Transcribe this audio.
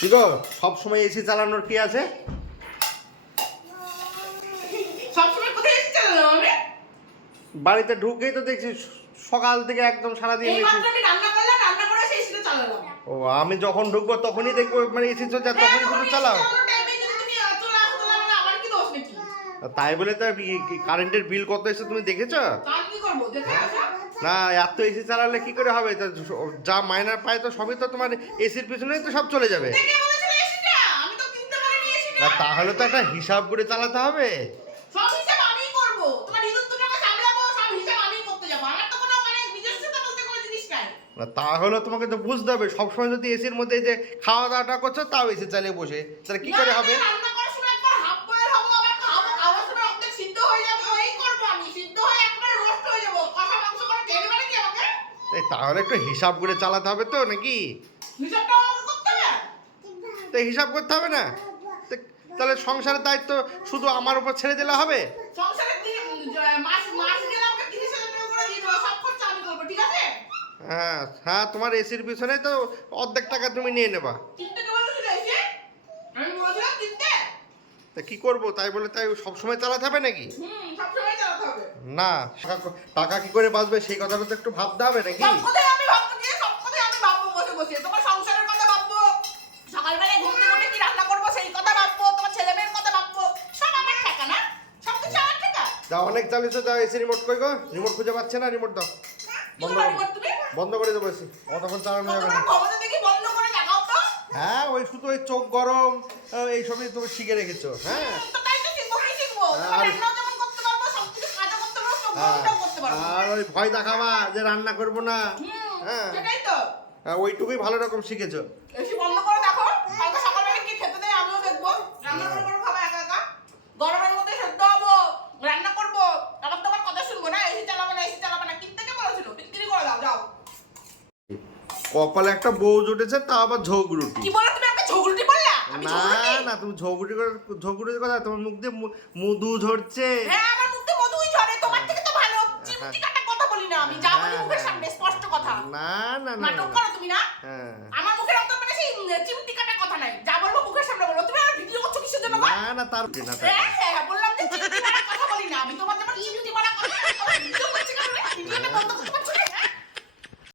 কি গো সব সময় এসি চালানোর কি আছে? সবসময় কোথায় এসি চালালাম আমি? বাড়িতে ঢুকেই তো দেখছি সকাল থেকে একদম সারাদিন এই এসি। মাত্র আমি রান্না করলাম, রান্না করে সেই এসিটা চালালাম। ও আমি যখন ঢুকবো তখনই দেখবো মানে এসি চলছে, তখনই শুধু চালাও। টাইমে যদি তুমি চলে আসো তাহলে আমার কি দোষ নাকি? তাই বলে তো কারেন্টের বিল কত এসে তুমি দেখেছো? আমি কি করবো? দেখে আসা। না এত এসি চালালে কি করে হবে? তা যা মাইনার পায় তো সবই তো তোমার এসির পিছনেই তো সব চলে যাবে। দেখে বলেছিল এসিটা, আমি তো কিনতে পারিনি এসিটা। আর তাহলে তো একটা হিসাব করে চালাতে হবে। সব হিসাব আমিই করবো। তোমার ইঁদুর দুটোকে সামলাবো, সব হিসাব আমিই করতে যাবো। আমার তো কোনো মানে নিজস্বতা বলতে কোনো জিনিস নাই। না তাহলে তোমাকে তো বুঝতে হবে সবসময় যদি এসির মধ্যে যে খাওয়া দাওয়াটা করছো তাও এসি চালিয়ে বসে, তাহলে কি করে হবে? না, রান্না করার সময় একবার হাফ বয়েল হবো, আবার খাওয়াবো, খাওয়ার সময় অর্ধেক সিদ্ধ হয়ে যাবে, ওই করবো আমি। সিদ্ধ হয়ে একবারে রোস্ট হয়ে যাবো। কষা মাংস করে খেয়ে দেবে নাকি আমাকে? এই তাহলে একটু হিসাব করে চালাতে হবে তো নাকি? হিসাবটা আমাকে করতে হবে। তো হিসাব করতে হবে না? তাহলে সংসারের দায়িত্ব শুধু আমার উপর ছেড়ে দিলে হবে? সংসারের মাস মাস গেলে আমাকে 30,000 টাকা করে দিয়ে দেবো, সব খরচা আমি করবো, ঠিক আছে? হ্যাঁ হ্যাঁ, তোমার এসির পিছনে তো অর্ধেক টাকা তুমি নিয়ে নেবা। কিনতে কে বলেছিল এসে? আমি বলেছিলাম কিনতে। তা কি করবো তাই বলে তাই সবসময় চালাতে হবে নাকি? সবসময় চালাতে হবে। না টাকা কি করে বাঁচবে সেই কথাটা তো একটু ভাবতে হবে নাকি? সব কথাই আমি ভাববো, সব কথাই আমি ভাববো বসে বসে। তোমার সংসারের কথা ভাববো, সকালবেলায় ঘুম থেকে উঠে কি রান্না করবো সেই কথা ভাববো, তোমার ছেলে মেয়ের কথা ভাববো, সব আমার টাকা না? সব কিছু আমার টাকা। যা অনেক চালিয়েছো, যা এসি রিমোট কই গো? রিমোট খুঁজে পাচ্ছে না, রিমোট দাও। বন্ধ কি করো। করবো তুমি? বন্ধ করে দেবো এসি, অতক্ষণ চালানো যাবে না। তোমার ক্ষমতা দেখি বন্ধ করে দেখাও তো। হ্যাঁ ওই শুধু ওই চোখ গরম এইসবই তুমি শিখে রেখেছো। হ্যাঁ তো তাই তো শিখবো, কি শিখবো? তোমার আর- রান্নাও যেমন করতে পারবো, সব কিছু কাজও করতে পারবো, সব হ্যাঁ, গরমটাও করতে পারবো। আর ওই ভয় দেখাবা যে রান্না করবো না। হ্যাঁ সেটাই তো। ওইটুকুই ভালো রকম শিখেছো। এসি বন্ধ করে দেখো, কালকে সকালবেলা কি খেতে দেয় আমিও দেখবো। রান্না করে করে খাবো একা একা। গরমের মধ্যে সেদ্ধ হবো, রান্না করবো, আবার তোমার কথা শুনবো না, এসি চালাবো না, এসি চালাবো না। কিনতে কে বলেছিল? বিক্রি করে দাও, যাও। কপালে একটা বউ জুটেছে তা আবার ঝগড়ুটি। কি বলে তুমি আমাকে ঝগড়ুটি বললা? আমি না ঝগড়ুটি? না তুমি ঝগড়ুটির কথা, তোমার মুখ দিয়ে মধু ঝরছে। হ্যাঁ, আমার মুখ দিয়ে মধুই ঝরে, তোমার থেকে তো ভালো। চিমটি কাটা কথা বলি না আমি, যা বলি মুখের সামনে স্পষ্ট কথা। না না না নাটক করো তুমি না? হ্যাঁ আমার মুখের অত মানে সেই চিমটি কাটা কথা নাই, যা বলবো মুখের সামনে বলো। তুমি আমার ভিডিও করছো কিসের জন্য? না না তার না তার হ্যাঁ হ্যাঁ, বললাম যে চিমটি মারা কথা বলি না আমি। তোমার যেমন চিমটি মারা কথা, ভিডিও করছি কারণে ভিডিওটা বন্ধ করতে